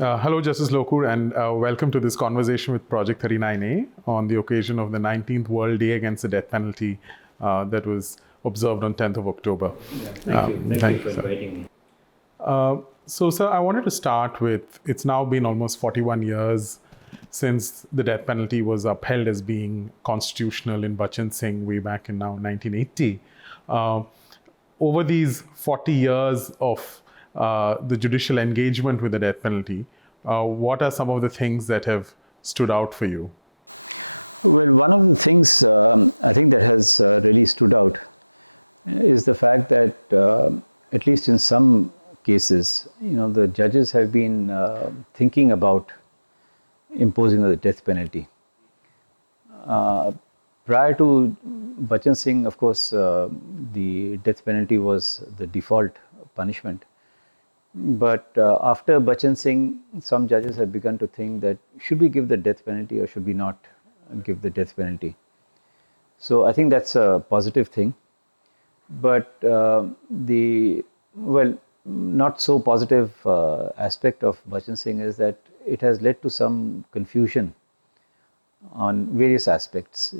Hello, Justice Lokur, and welcome to this conversation with Project 39A on the occasion of the 19th World Day Against the Death Penalty that was observed on 10th of October. Yeah, thank you for inviting me. Sir, I wanted to start with, it's now been almost 41 years since the death penalty was upheld as being constitutional in Bachan Singh way back in now 1980. Over these 40 years of the judicial engagement with the death penalty, what are some of the things that have stood out for you? Well, one of the things I think that has really stood out is the fact that at least in some cases, the judges have been thinking about imposing the death penalty. Prior to Bachan Singh, of course, the death penalty was the default punishment. But after Bachan Singh, some judges have begun to think that should we give the death penalty or should we not give the death penalty? So I think that's a positive thing. But the not so positive aspect of Bachan Singh is that it has led to some confusion on various aspects,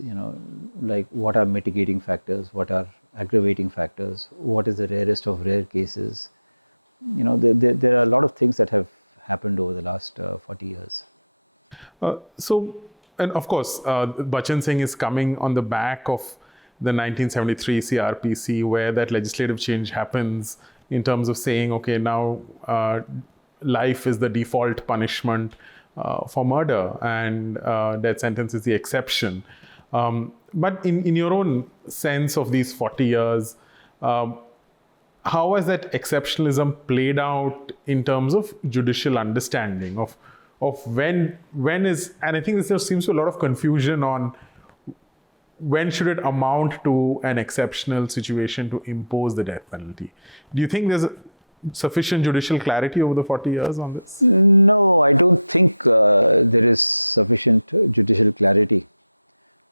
like what are mitigating factors, what are aggravating factors, what is the rarest of rare cases. There are a lot of things that have happened over the last 40 years. And of course, Bachan Singh is coming on the back of the 1973 CRPC, where that legislative change happens in terms of saying, okay, now life is the default punishment for murder and death sentence is the exception. But in your own sense of these 40 years, how has that exceptionalism played out in terms of judicial understanding of when is, and I think there seems to be a lot of confusion on when should it amount to an exceptional situation to impose the death penalty? Do you think there's sufficient judicial clarity over the 40 years on this? No, I don't think there is sufficient judicial clarity.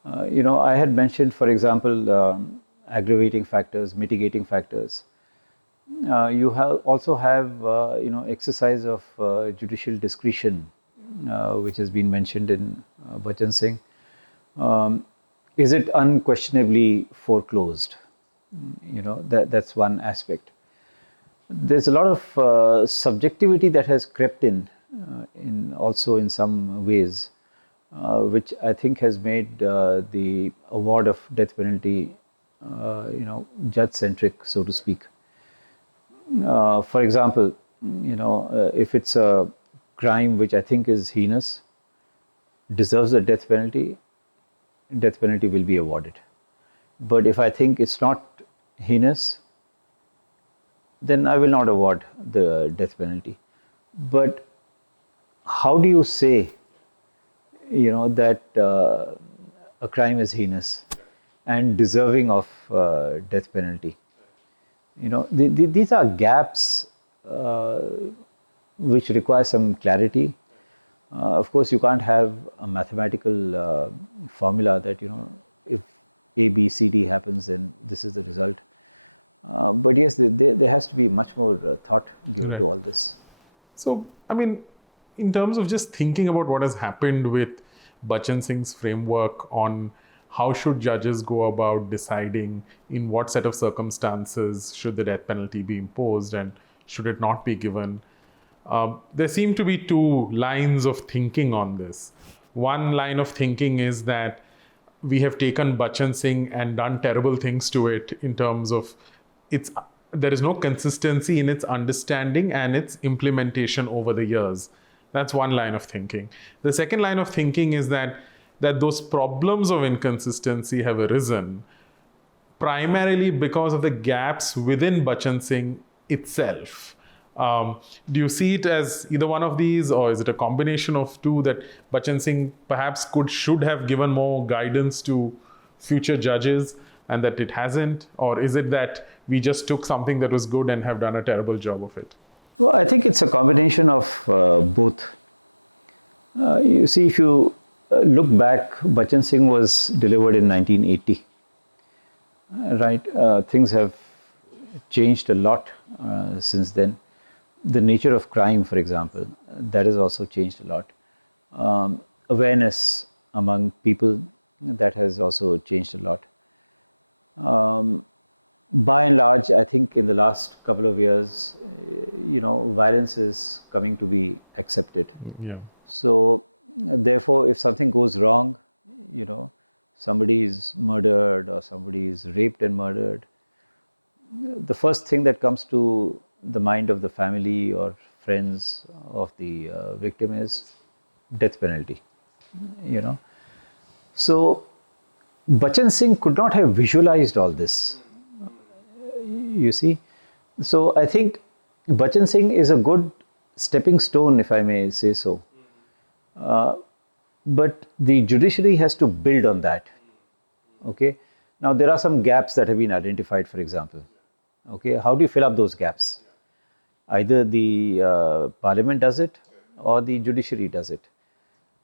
I had mentioned, for example, aggravating factors, mitigating factors. You also have, exercise of judicial discretion, which has been mentioned in Bachan Singh. Is it unquestionably foreclosed? That's one aspect. There's a lot of subjectivity that has crept in some ways, which I think has made the award of death penalty, judge-centric, so to speak. For example, if it's a crime which I think is heinous, deserves a death penalty will be awarded. But if I think it's not heinous, then I will not award the death penalty. But how do you say, that a crime is heinous and deserving of death penalty? These are gaps which require some clarity. Of course, you can't have a mathematical formula that, if A, B, C, D happens, then this is the result. But yes, there has to be much more thought given to all this. So, in terms of just thinking about what has happened with Bachan Singh's framework on how should judges go about deciding in what set of circumstances should the death penalty be imposed and should it not be given, there seem to be two lines of thinking on this. One line of thinking is that we have taken Bachan Singh and done terrible things to it in terms of there is no consistency in its understanding and its implementation over the years. That's one line of thinking. The second line of thinking is that those problems of inconsistency have arisen primarily because of the gaps within Bachan Singh itself. Do you see it as either one of these, or is it a combination of two, that Bachan Singh perhaps should have given more guidance to future judges and that it hasn't? Or is it that we just took something that was good and have done a terrible job of it? Well, I think it's a combination of both. You see, if you look back, Bachan Singh was delivered in 1980. Right? Things have changed a lot since then. The nature of crime, for example, that has also changed a lot. Awareness among people, that has also changed a lot. By and large, I think in the last couple of years, violence is coming to be accepted. Yeah. So, therefore, if something goes wrong, somebody is murdered or somebody is raped and murdered, the first thing that comes to the mind of the family or friends of the victim is death penalty. So Bachchan Singh could not have visualized all this, you see. So I think Bachchan Singh is a good stepping stone, if I may say so. But the judiciary has to build on that. Okay. Now there are some gaps that have been identified, for example. Okay. How do you fill up those gaps? Either the parliament does it or the judiciary does it.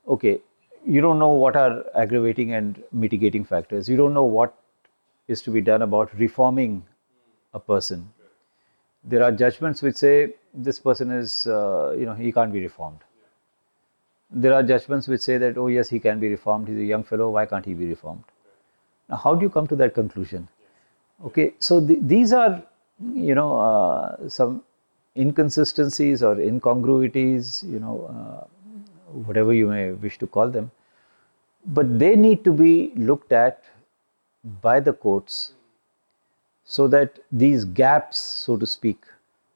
Okay. You don't know what are aggravating and mitigating factors. You don't know what is to be done about reforming a person. There are judgments which say this person is, he can't be reformed. There are judgments which say that, oh yes, he can be reformed. He's a young fellow. Why can't he be reformed? Now, how do you come to that conclusion? Okay, so these are, some inconsistencies or incongruities, whatever you may wish to call them, but they need to be looked at by the courts so that these gaps, so to speak,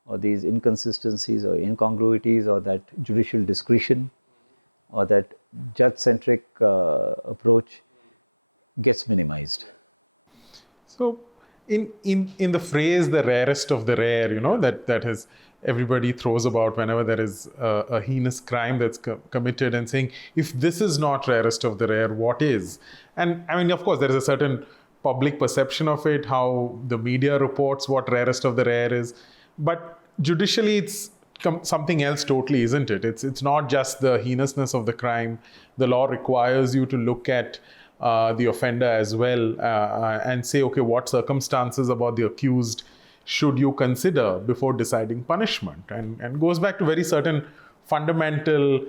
or these inconsistencies or incongruities or that judicial discretion or that judge-centric approach gets minimized. So in the phrase "the rarest of the rare," that is everybody throws about whenever there is a heinous crime that's committed, and saying, if this is not rarest of the rare, what is? And I mean, of course, there is a certain public perception of it, how the media reports what rarest of the rare is, but judicially it's something else totally, isn't it? It's not just the heinousness of the crime. The law requires you to look at the offender as well and say, okay, what circumstances about the accused should you consider before deciding punishment? And goes back to very certain fundamental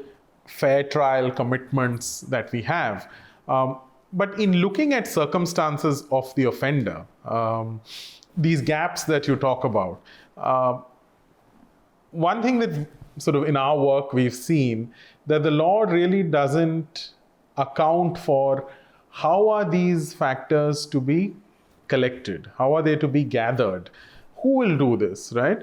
fair trial commitments that we have. But in looking at circumstances of the offender, these gaps that you talk about, one thing that sort of in our work we've seen that the law really doesn't account for how are these factors to be collected, how are they to be gathered, who will do this, right?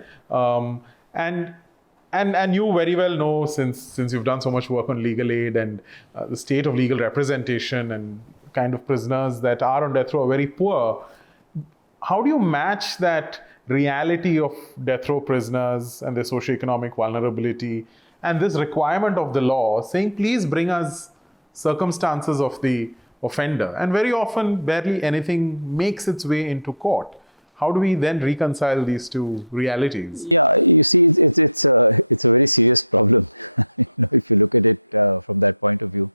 And you very well know, since you've done so much work on legal aid and the state of legal representation and kind of prisoners that are on death row are very poor. How do you match that reality of death row prisoners and their socioeconomic vulnerability and this requirement of the law saying, please bring us circumstances of the offender? And very often, barely anything makes its way into court. How do we then reconcile these two realities? Yeah, you see, it's a very serious problem. If you look at it from that point of view.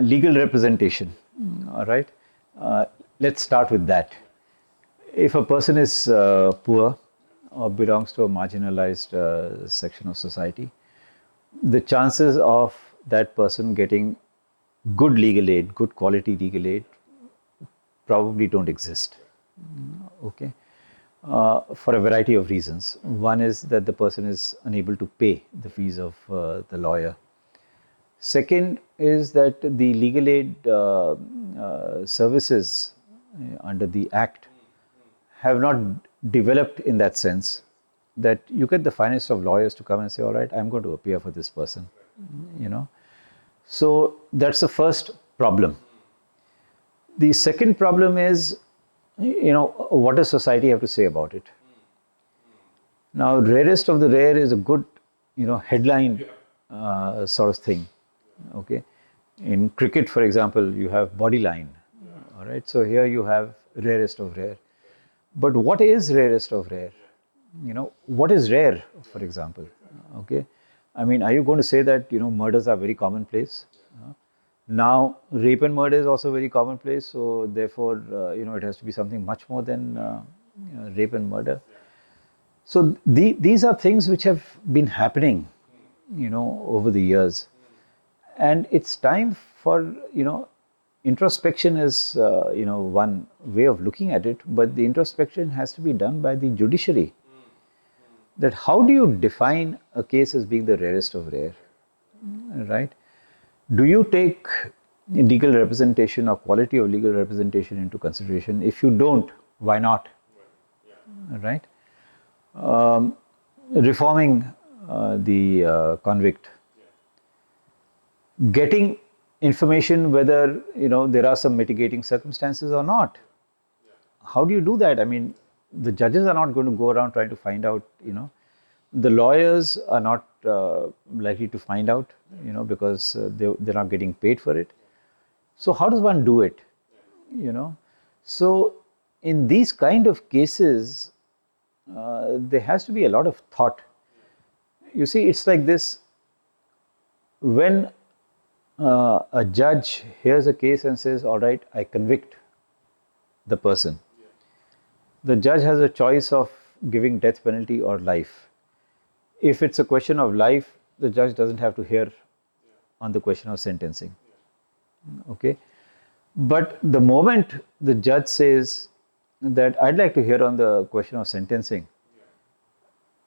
Legal representation, all right? Let's start with that. If a person is poor or belongs to a marginalized section of society, the chances of that person getting good legal aid, good quality legal aid, probably don't exist. Okay, for a variety of reasons. One is that the person is unable to pay the fees of the lawyer. Second is that the legal aid services under the Act have not developed in that sense that you get the finest of lawyers to come and say, all right, I'm going to appear for this person, So that's the first problem. The second problem is, what does society have to say about it? Now, rarest of the rare is a good, headline sort of thing. Okay. In cricket, for example, you have body line. All right. So here you have rarest of rare. But what is rarest of rare? What is rare, for example? Okay. I mean, are you going to say that, murders are very commonplace? Now, rape and murder is also very commonplace. So therefore, it has to be something much more than rape and murder. So these are things which have been happening, over the years, and it's time for introspection is one way of looking at it, but the introspection has to be done by the judiciary. That how do you define a case as being the rarest of rare, right? Do you take legal representation or quality of legal representation into consideration? If you don't, why not? Right? Reforming the convict, getting information whether there are some mitigating circumstances or not. How do you do that? I mean, the judges are not going to go around trying to find out. The lawyers are not likely to find out, because they're not getting paid for it. So how does one do it? So in these kind of cases, there has to be a lot of thought. You see, it's like this: when a judge hears a case and says, all right, I convict the person, the judge has a choice of giving death penalty or life. If it's a question of life, the judge doesn't have to hear on the question of sentencing. Okay? But the moment the judge says that I'd like to hear on the question of sentencing,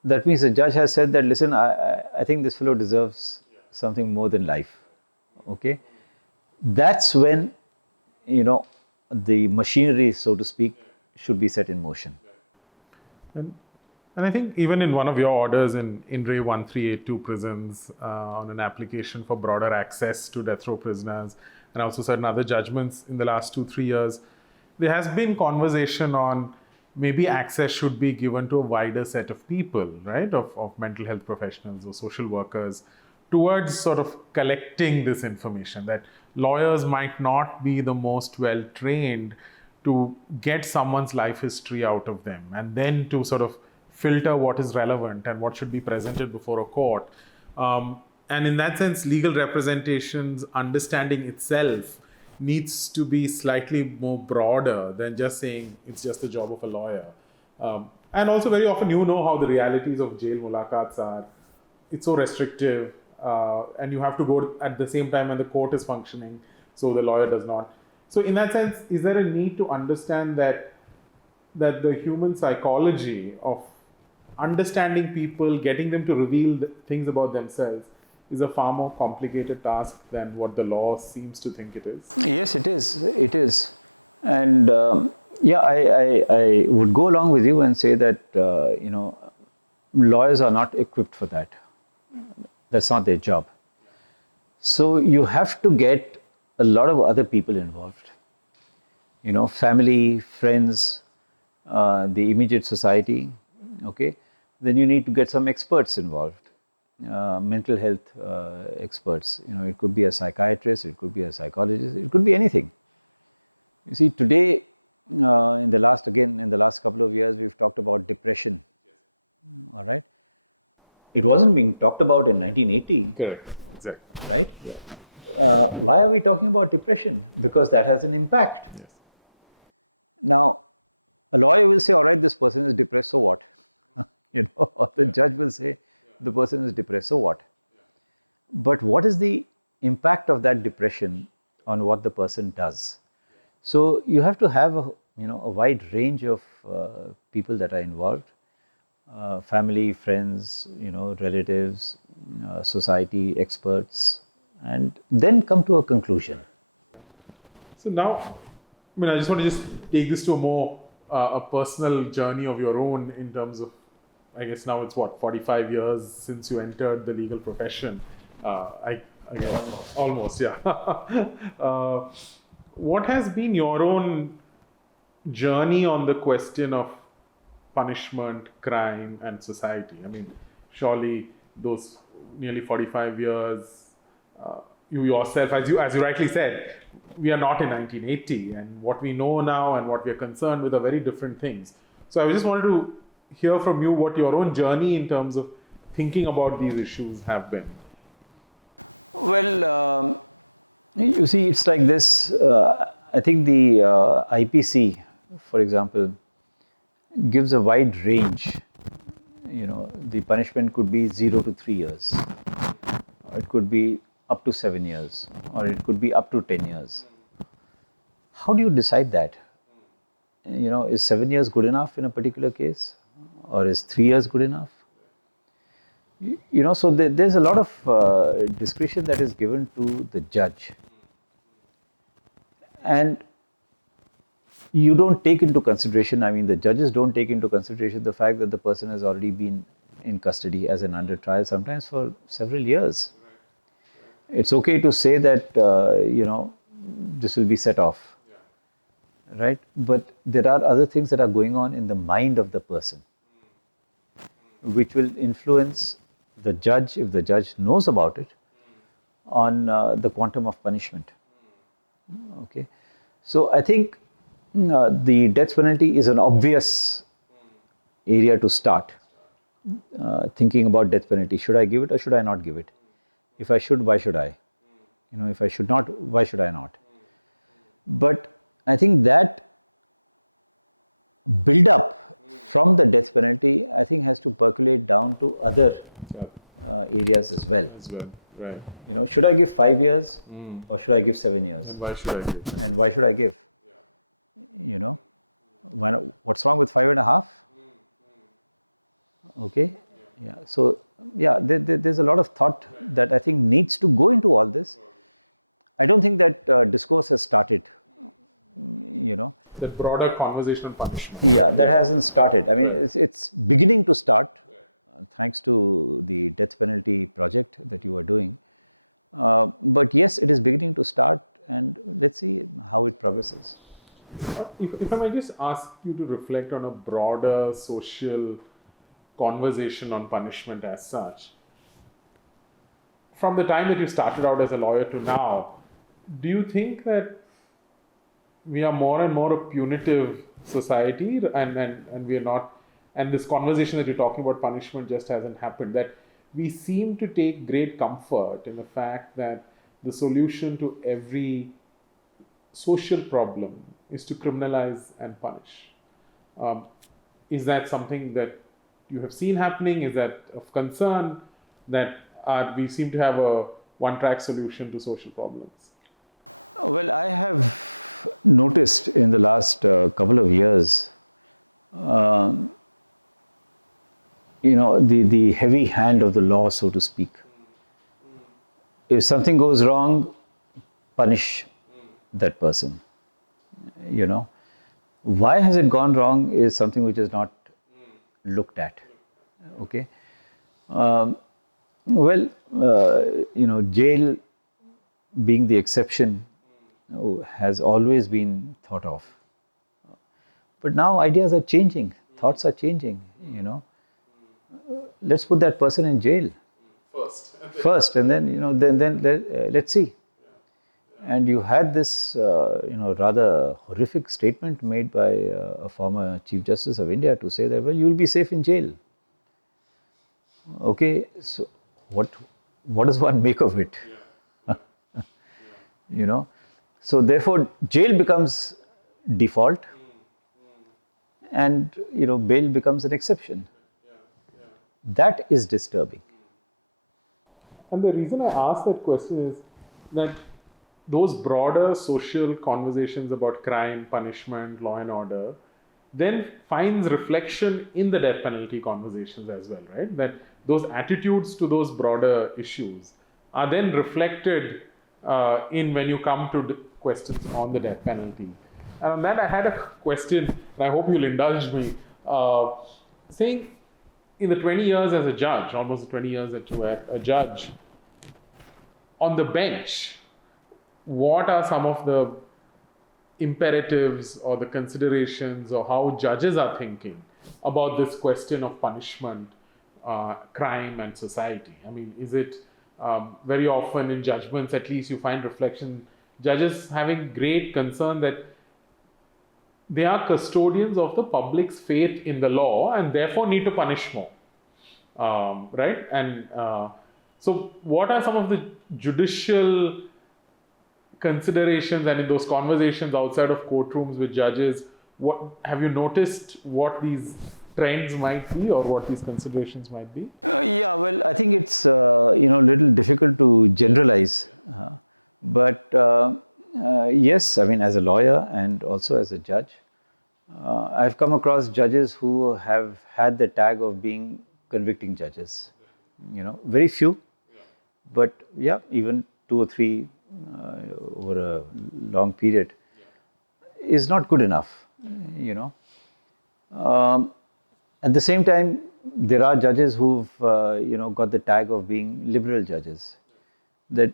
that means the judge has said that, listen, I think this fellow deserves something more than life. Okay? That's when, the machinery, so to speak, should be set in motion. And I think even in one of your orders in Re 1382 prisons on an application for broader access to death row prisoners, and also certain other judgments in the last 2-3 years, there has been conversation on maybe access should be given to a wider set of people, right, of mental health professionals or social workers, towards sort of collecting this information, that lawyers might not be the most well trained to get someone's life history out of them, and then to sort of filter what is relevant and what should be presented before a court. And in that sense, legal representation's understanding itself needs to be slightly more broader than just saying it's just the job of a lawyer. And also very often, how the realities of jail mulaqats are. It's so restrictive, and you have to go at the same time when the court is functioning, so the lawyer does not. So in that sense, is there a need to understand that the human psychology of understanding people, getting them to reveal things about themselves, is a far more complicated task than what the law seems to think it is? Yes, it is. It is. And I would go along with you and say that, lawyers are not equipped for that. That's not their job. So you have to get a lot of other people involved. Family, friends, the immediate society, okay? Then you need to get some experts involved. Mental health experts. It could be a psychiatrist, it could be a psychologist, it could be anything. You see, today, in the last couple of years, we've talked about depression. All right? It wasn't being talked about in 1980. Correct. Exactly. Right? Yeah. Why are we talking about depression? Because that has an impact. Yes. Now, a lawyer will say, all right, this person is depressed, so what? Or the judge will say, the person is depressed, so what? But what is the impact of that depression on what the person does? So you have to have a wide range of people that are involved, family, friends, relatives, society, experts, and then come to a conclusion. So now, I just want to take this to a more a personal journey of your own in terms of, I guess now it's 45 years since you entered the legal profession. I guess almost, yeah. What has been your own journey on the question of punishment, crime, and society? Surely those nearly 45 years, you yourself, as you rightly said, we are not in 1980, and what we know now and what we are concerned with are very different things. So I just wanted to hear from you what your own journey in terms of thinking about these issues have been. Well, you see, it's like this. I think the IPC, for example, gives a wide range the punishment could be 0 to 3 years, or it could be up to 7 years, or it could be up to 10 years. How do you decide that? Is 7 years good enough in a particular case, or is 3 years good enough? So there's a lot of discretion that is given to the judge, and you don't take into consideration, the judges don't take into consideration the fact that the person has already been in custody as an under trial, sometimes for several years. It's okay to say that, this will be set off, right? But there are other things that are going on in the mind of the person, which will influence the judge, if the judge knows about it, on the quantum of punishment. Okay, so I think the death penalty is an obvious area to start thinking about death penalty. Should I give it or should I not give it? If I should, why should I? If I should not, why should I not? But I think that build up from the death penalty, I think, has to percolate down to other areas as well. Right. Should I give 5 years or should I give 7 years? And why should I give? And why should I give? What's wrong with 5.5? Okay. Yeah. So there's a lot of thought that I think needs to go into all this. I don't think that discourse has started. That broader conversation on punishment. Yeah, that hasn't started. It's beginning to start, thanks to the death penalty project that you are doing. But yes, it is beginning to start, and let's see how it progresses. If I might just ask you to reflect on a broader social conversation on punishment as such. From the time that you started out as a lawyer to now, do you think that we are more and more a punitive society, and we are not, and this conversation that you're talking about punishment just hasn't happened, that we seem to take great comfort in the fact that the solution to every social problem is to criminalize and punish? Is that something that you have seen happening? Is that of concern, that we seem to have a one-track solution to social problems? Well, I have noticed in the last couple of years, the heavy hand of the law, so to speak. If something goes wrong, punish that person. Why has it gone wrong is something which is not looked at. Okay. Jail being the exception has always been thought of. But now ideas are changing, thoughts are changing, Let's put that person in jail first, and then then let's see. And you had this rather horrific statement made by a former Chief Justice of India to say that, well, you will be safe in jail. Okay, so what does one make of it? So therefore jail becomes default, and bail becomes an exception. That is disturbing. And the reason I ask that question is that those broader social conversations about crime, punishment, law and order then finds reflection in the death penalty conversations as well, right? That those attitudes to those broader issues are then reflected in when you come to questions on the death penalty. And on that, I had a question, and I hope you'll indulge me, saying in the 20 years as a judge, almost 20 years that you were a judge, on the bench, what are some of the imperatives or the considerations or how judges are thinking about this question of punishment, crime and society? Is it very often in judgments, at least you find reflection, judges having great concern that they are custodians of the public's faith in the law and therefore need to punish more, right? And so what are some of the judicial considerations, and in those conversations outside of courtrooms with judges, what have you noticed, what these trends might be or what these considerations might be? Yeah, well, I think it's little difficult to generalize, but yes, I mean, as a lawyer and also as a judge, I've come across judges who have had the tag of being convicting judges. Very few, but yeah, even two or three over a long period is not good enough. You know. At the same time, there are judges who've got the tag of being liberal judges. That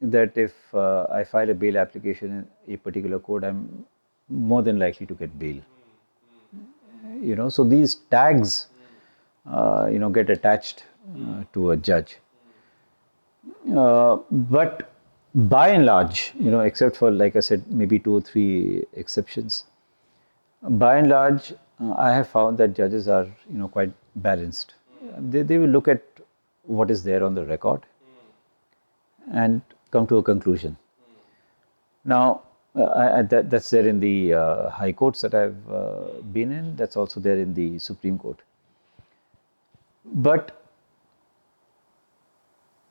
that if I file a bail application in a particular court, I'm more than likely to get bail. So these tags, get attached to a judge. But by and large, except for, like I said, maybe two or three exceptions, by and large, I have found that judges are, quite balanced. They will look at what is there on the record and come to a conclusion. Now, that's there in the high courts that I've been in. That's also there in the Supreme Court. But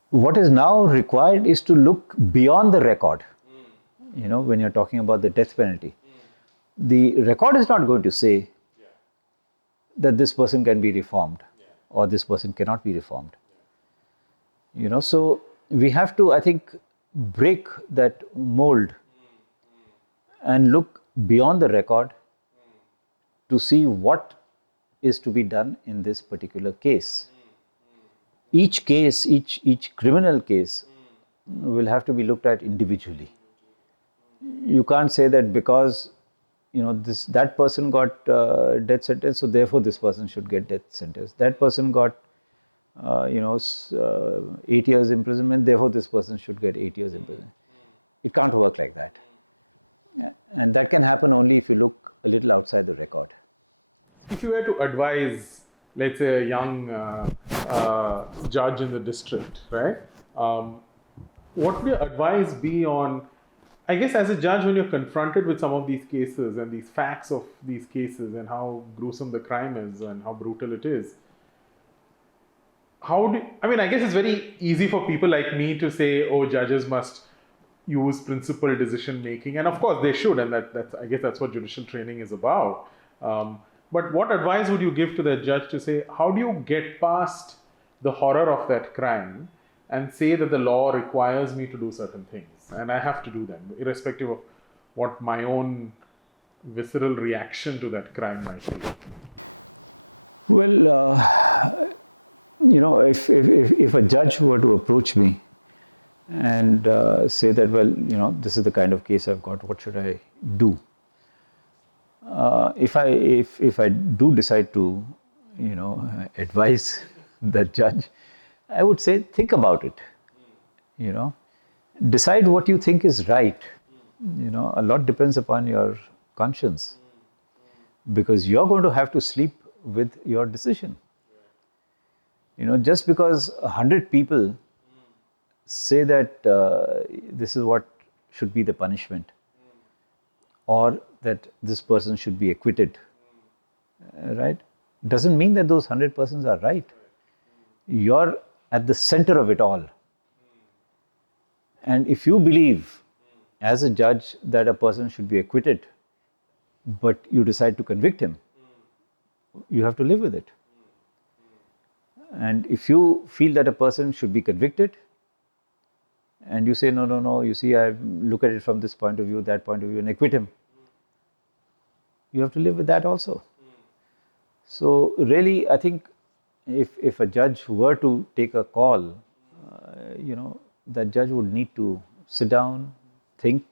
what is now required is to look beyond the record. When you're talking about the death penalty, the record is not going to say that this person can be reformed or this person cannot be reformed. So we have to, I think, break that mold and look beyond the record to see what is to be done in this particular case. Each case, each criminal case will have to be looked at individually. You can't say that because that person got death sentence, so therefore this person should get death sentence. That person got 8 years imprisonment, therefore this person should get 8 years imprisonment. It can't work like that. And that can happen only if you look a little outside the record. If you were to advise, let's say, a young judge in the district, right? What would your advice be on, I guess, as a judge, when you're confronted with some of these cases and these facts of these cases and how gruesome the crime is and how brutal it is, I guess it's very easy for people like me to say, oh, judges must use principled decision making, and of course they should, and I guess that's what judicial training is about. But what advice would you give to the judge to say, how do you get past the horror of that crime and say that the law requires me to do certain things and I have to do them, irrespective of what my own visceral reaction to that crime might be? Well, if a judge were to approach me and say that, well, this is the kind of case I've got, what should I do? If I do decide to, advise the judge, I would say, think about it. Decide what you think is right. A lot depends upon your conscience, because you're going to have to sleep with your decision. Just because 100 people say that this is what should be the punishment, or that this person should be acquitted, right? Doesn't mean that those 100 persons are right. You're at the center of it all. And if you believe as a judge that a person should be acquitted, but you decide to convict him, you have to live with it. And if you feel that a person should be convicted, and you say, no, you see, I look at it from this point of view, that point of view, and acquit him, you have to live with that also. So really, I think if a judge were to take a call, that judge would need to sit down, think,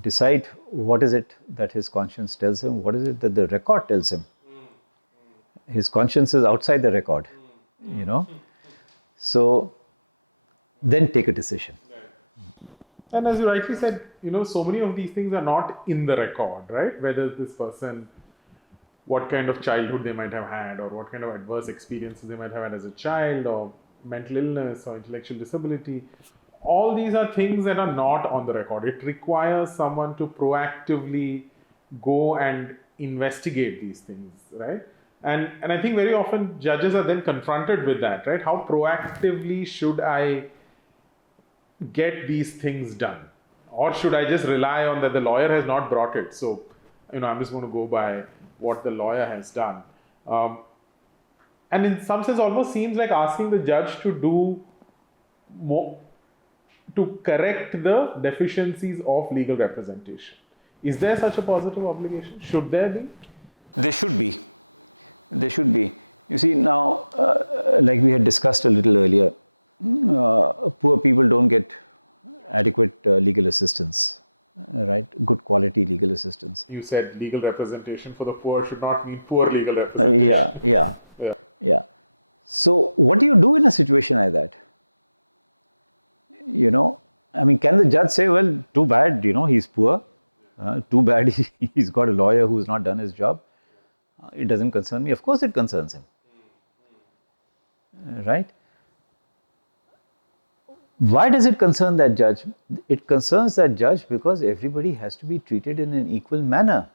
decide what is it that his conscience tells him, what is it that the record tells him. His conscience is outside the record, So then take a decision. And as you rightly said, so many of these things are not in the record, right? Whether this person, what kind of childhood they might have had, or what kind of adverse experiences they might have had as a child, or mental illness or intellectual disability. All these are things that are not on the record. It requires someone to proactively go and investigate these things, right? And I think very often judges are then confronted with that, right? How proactively should I get these things done? Or should I just rely on that the lawyer has not brought it? So, I'm just going to go by what the lawyer has done. And in some sense, almost seems like asking the judge to do more, to correct the deficiencies of legal representation. Is there such a positive obligation? Should there be? There should be. There should be. You see, now, like we had discussed a little earlier, poor people don't get adequate legal assistance, right? Good quality legal assistance. You said legal representation for the poor should not mean poor legal representation. Yeah. So, what do you do in a situation like that? Can the judge say, well, too bad, he's poor. Too bad he's got a lawyer who's not done his job. It doesn't concern me. Of course it concerns him. Right? Why does it concern that judge? It concerns that judge because everybody has to be treated in an equal manner.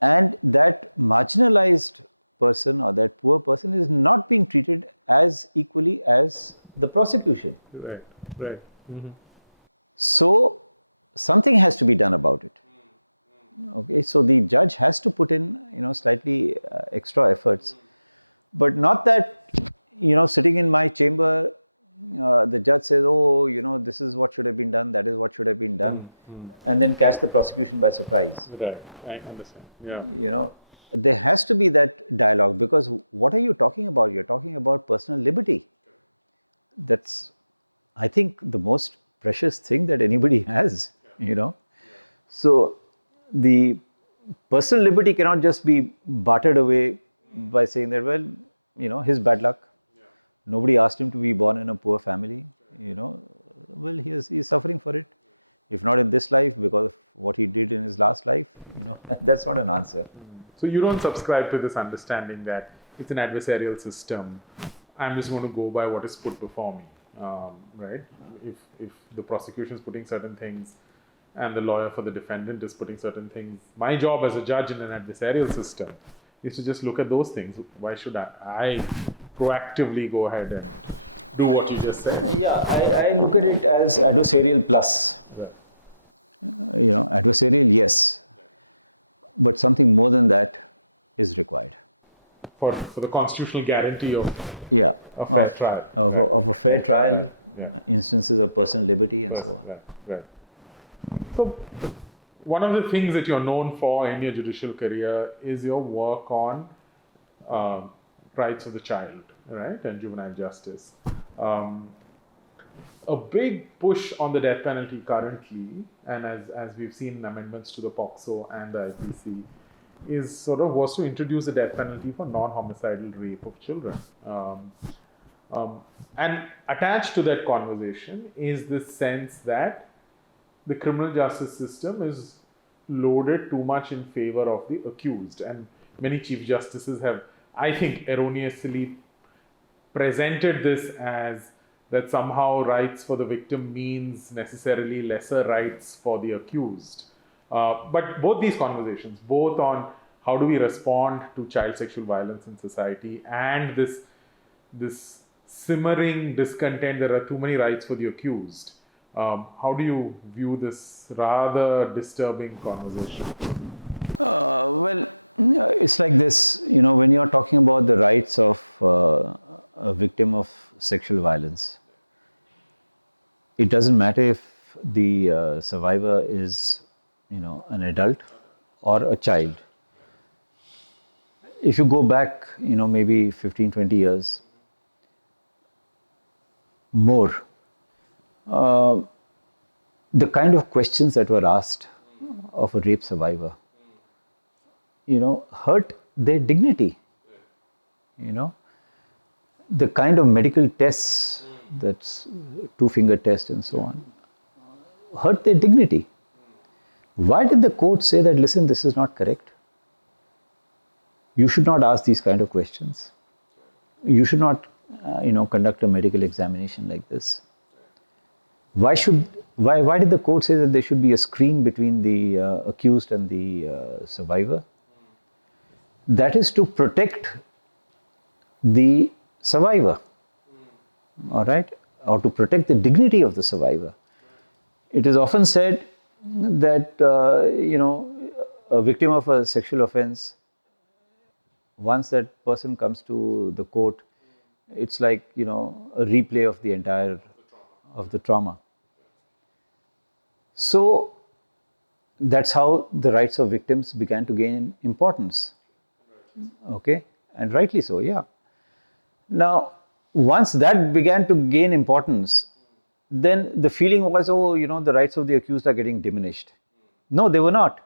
And that marginalized person or that poor person is not being treated as equally as the prosecution. Right. Mm-hmm. So, something has to be done about it. Okay, so the judge has to put in, slightly extra efforts, but not that, sitting in my chamber, the judge says, oh, this is what should have been done, that is what should have been done, and then catch the prosecution by surprise. Right, I understand. Yeah. There has to be that dialogue, because what are you talking about? You're talking about personal liberty. That's, I think, the most precious thing that anybody has, So, the personal liberty cannot just be bartered away by saying that, well, his bad luck. Nobody asked him to be born in a poor family, well, he's suffering for it. If not in this life, because of what he did in his last life, that's not an answer. So you don't subscribe to this understanding that it's an adversarial system. I'm just going to go by what is put before me, right? If the prosecution is putting certain things and the lawyer for the defendant is putting certain things, my job as a judge in an adversarial system is to just look at those things. Why should I proactively go ahead and do what you just said? Yeah, I look at it as adversarial plus. Yeah. Adversarial, yes. But something more than that is required. For the constitutional guarantee of a fair trial. Of a fair trial, instances of personal liberty and so on. Right. So, one of the things that you're known for in your judicial career is your work on rights of the child, right, and juvenile justice. A big push on the death penalty currently, and as we've seen in amendments to the POCSO and the IPC, was to introduce the death penalty for non-homicidal rape of children. And attached to that conversation is this sense that the criminal justice system is loaded too much in favor of the accused. And many chief justices have, I think, erroneously presented this as that somehow rights for the victim means necessarily lesser rights for the accused. But both these conversations, both on how do we respond to child sexual violence in society and this simmering discontent, there are too many rights for the accused. How do you view this rather disturbing conversation? It's like this, when you're talking about the rights of a victim of sexual violence, it doesn't matter if the survivor is, an adult or a child. If you go back, maybe 15, 20 years more, the kind of questions that were asked of a rape survivor, hurt their dignity. The kind of medical tests, that's two-finger test and so on, hurt their dignity. Why did the court say that, listen, this is not correct? You should not ask these kind of questions. You should not, conduct a medical examination like this. why did the court say that there should be a screen between the accused and the survivor? That is to protect the survivor, all right, or to protect the dignity of the survivor. It is often said that a victim of a sexual offense, once that person comes to the court, it's like a replay of the entire of the trauma. So that's how the rights of victims began to gain importance. Okay, and rightly so, yeah. Now, once that began to gain importance, then the feeling was, the rights of the accused are getting diminished. No, they were not.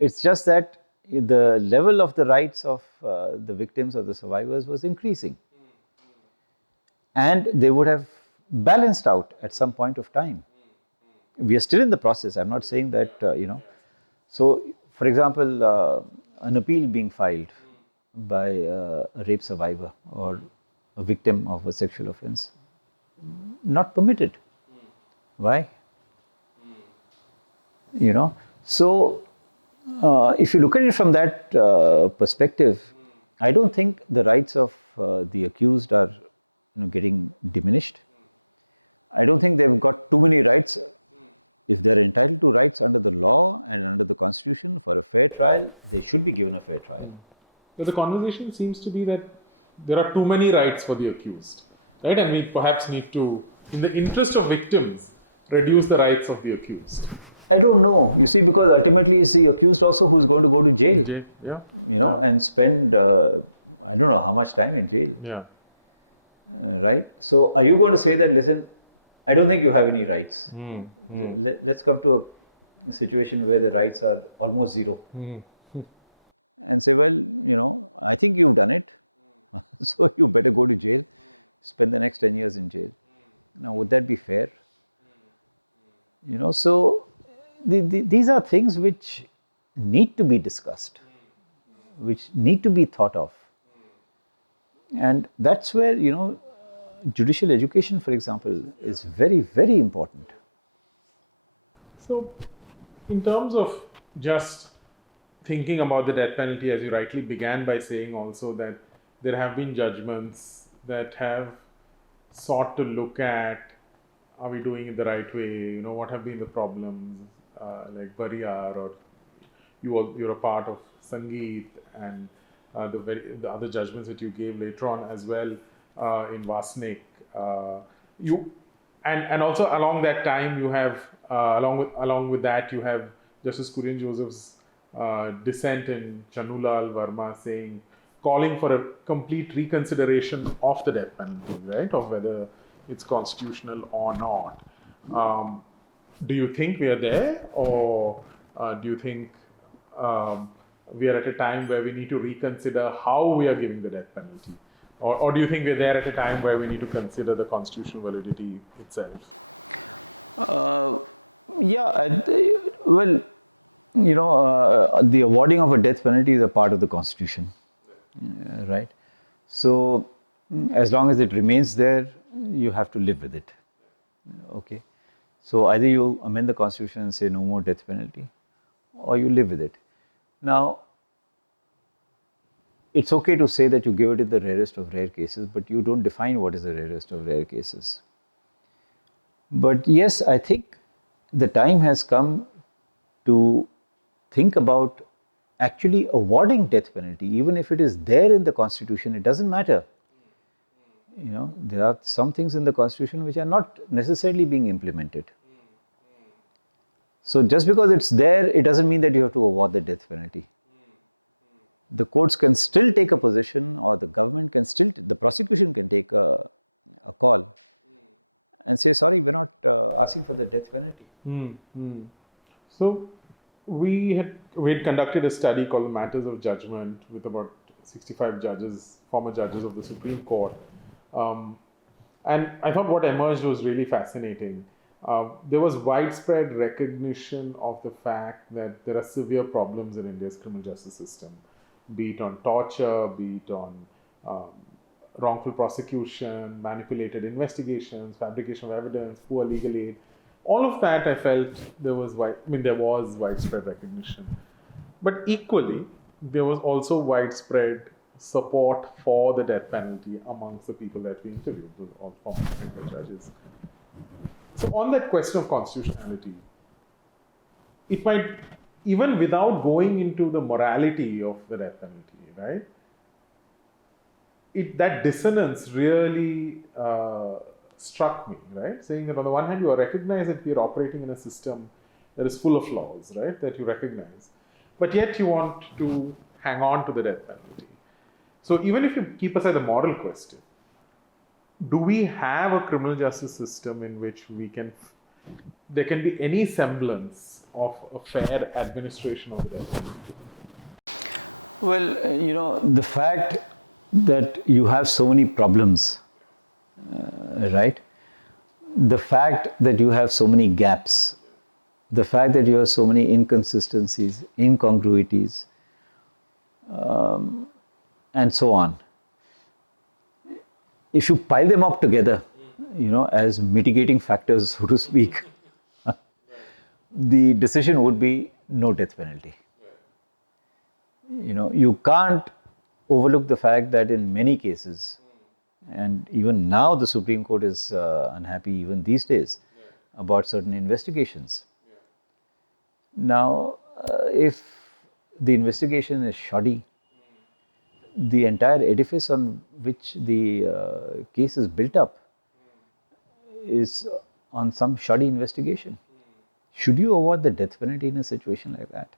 It's just that the level of the rights of the victims or the survivors was increasing. And they would have balanced out at some point of time. We are still in the process. I'm not saying that, So, for example, an appeal being filed by a rape survivor or a victim of a sexual offense, not permitted. Why? So if you look at it from that perspective, I don't think the rights of the accused are getting diminished. I don't think they've got too many rights. If they're entitled to rights under the law and under the constitution for a fair trial, they should be given a fair trial. But the conversation seems to be that there are too many rights for the accused, right? And we perhaps need to, in the interest of victims, reduce the rights of the accused. I don't know. You see, because ultimately it's the accused also who's going to go to jail. Yeah. And spend, I don't know how much time in jail. Yeah. Right? So are you going to say that, listen, I don't think you have any rights. Let's come to a situation where the rights are almost zero. And say, well, I think you've done it. So you better go to jail, spend the next 10 years in jail. Now, would that be fair? So these are things which need to be discussed, which need to be thought of. And that's where, judicial education, for example, is very, very important. So, in terms of just thinking about the death penalty, as you rightly began by saying also that there have been judgments that have sought to look at, are we doing it the right way? What have been the problems? Like Bariyar, or you're a part of Sangeet, and the other judgments that you gave later on as well in Vasnik. And also along that time you have along with that you have Justice Kurian Joseph's dissent in Chanulal Verma calling for a complete reconsideration of the death penalty, right? Of whether it's constitutional or not. Do you think we are there, or do you think we are at a time where we need to reconsider how we are giving the death penalty? Or do you think we're there at a time where we need to consider the constitutional validity itself? The awarding of a death penalty is a part of the constitution, right? So, as long as it remains there, you have to live with it, okay? So, either you amend the constitution and say no more death penalty, or you live with it. Now, it's okay to say that you give it in the rarest of rare cases, but you don't define what is the rarest of rare cases. But yes, I think the time has come to think about actually awarding death penalty, even if it is there in the constitution, it doesn't matter. There are some things in the constitution which are not necessarily being implemented. So just because it's there, it doesn't mean that you have to award the death penalty. The courts can still take a position, or the government can still, the prosecution can take a call and say, sorry, we're not asking for the death penalty. So we had conducted a study called the Matters of Judgment with about 65 judges, former judges of the Supreme Court. And I thought what emerged was really fascinating. There was widespread recognition of the fact that there are severe problems in India's criminal justice system, be it on torture, be it on wrongful prosecution, manipulated investigations, fabrication of evidence, poor legal aid. All of that, I felt there was widespread recognition. But equally, there was also widespread support for the death penalty amongst the people that we interviewed, all former Supreme Court judges. So on that question of constitutionality, it might, even without going into the morality of the death penalty, right? That dissonance really struck me, right? Saying that on the one hand, you recognize that we are operating in a system that is full of flaws, right? That you recognize. But yet you want to hang on to the death penalty. So even if you keep aside the moral question, do we have a criminal justice system in which there can be any semblance of a fair administration of the death penalty? Well, the fact that you have so many problems, right? The fact that you have so many gaps, the fact that you have so many inconsistencies, incongruities, and so on. If you pile them up together, as mitigating factors, so to speak, the decision would be no death penalty. You can't overlook the fact that in many cases, and even now the Supreme Court is unhappy even these days about certain investigations. Now, if the investigation is shoddy, the entire edifice on which the case is built up is on some shoddy investigation. Should you award the death penalty in a situation like that?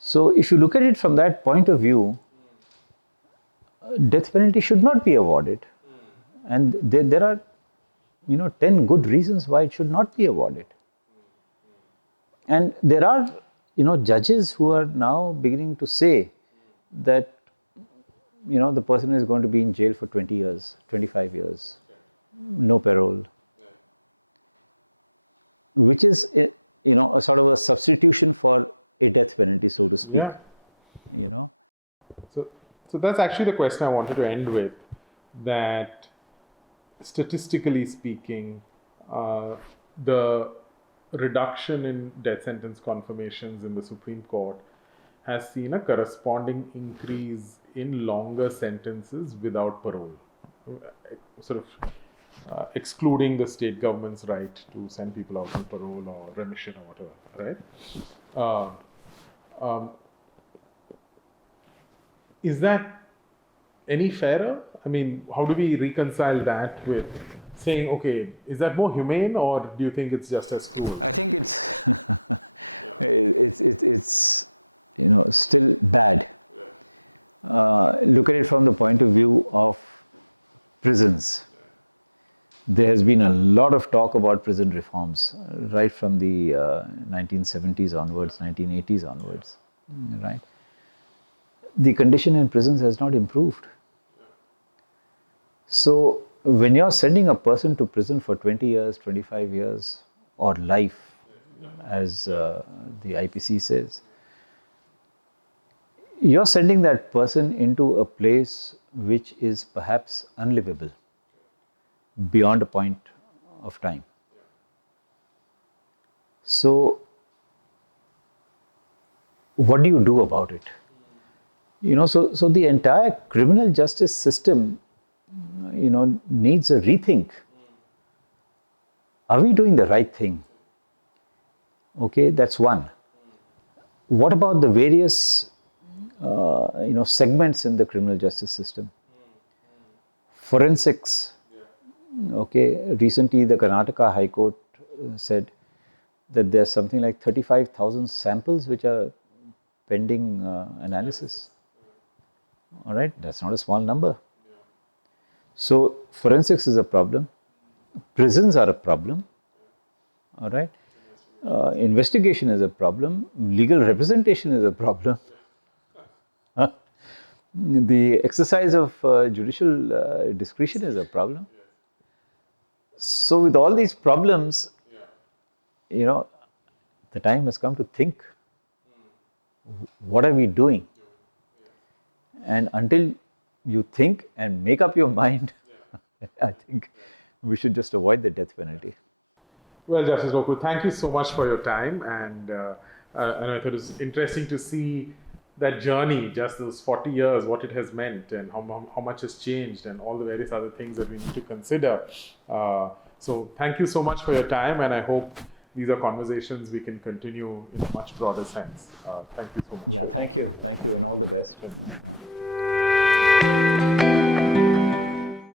So, if you look at it from that point of view, death penalty should not be awarded. And there are, 10 good reasons why it should not be awarded. And there are, judges who are now beginning to say that, the person is going to be in jail for 20 years, 25 years, no parole, which is, a sort of a substitution for a death penalty, so to speak. So that's actually the question I wanted to end with, that statistically speaking, the reduction in death sentence confirmations in the Supreme Court has seen a corresponding increase in longer sentences without parole, sort of excluding the state government's right to send people out on parole or remission or whatever, right? Is that any fairer? I mean, how do we reconcile that with saying, okay, is that more humane, or do you think it's just as cruel? I think it's it's still bad. Look at it from the point of view of prisons. There has been a lot of talk about prison reforms right from the 1970s onwards, 1980s onwards, right? The condition in prisons has not improved. So when you're sending a person to prison for 20 years, 25 years, or life, as the IPC says, you're sending that person into a place which is perhaps unlivable beyond a point of time. So what do you do about it? So the entire criminal justice system, needs a rethink. Are we doing the right thing? Okay, that's one. What about the various, segments in the criminal justice system? Forensics. Okay, recently the Karnataka High Court said that there's something like 35,000 samples which are pending analysis. All right, that's not a small number. So forensics is a problem. Prisons are a problem. All right. Investigation is a problem. Legal representation is a problem. The exercise of judicial discretion is a problem. So with all these problems, the time has come to think, what are we doing? And until you think and make up your mind, I think we should just avoid the death penalty. Well, Justice Lokur, thank you so much for your time, and I thought it was interesting to see that journey, just those 40 years, what it has meant, and how much has changed, and all the various other things that we need to consider. So thank you so much for your time, and I hope these are conversations we can continue in a much broader sense. Thank you so much. Yeah, thank you, and all the best.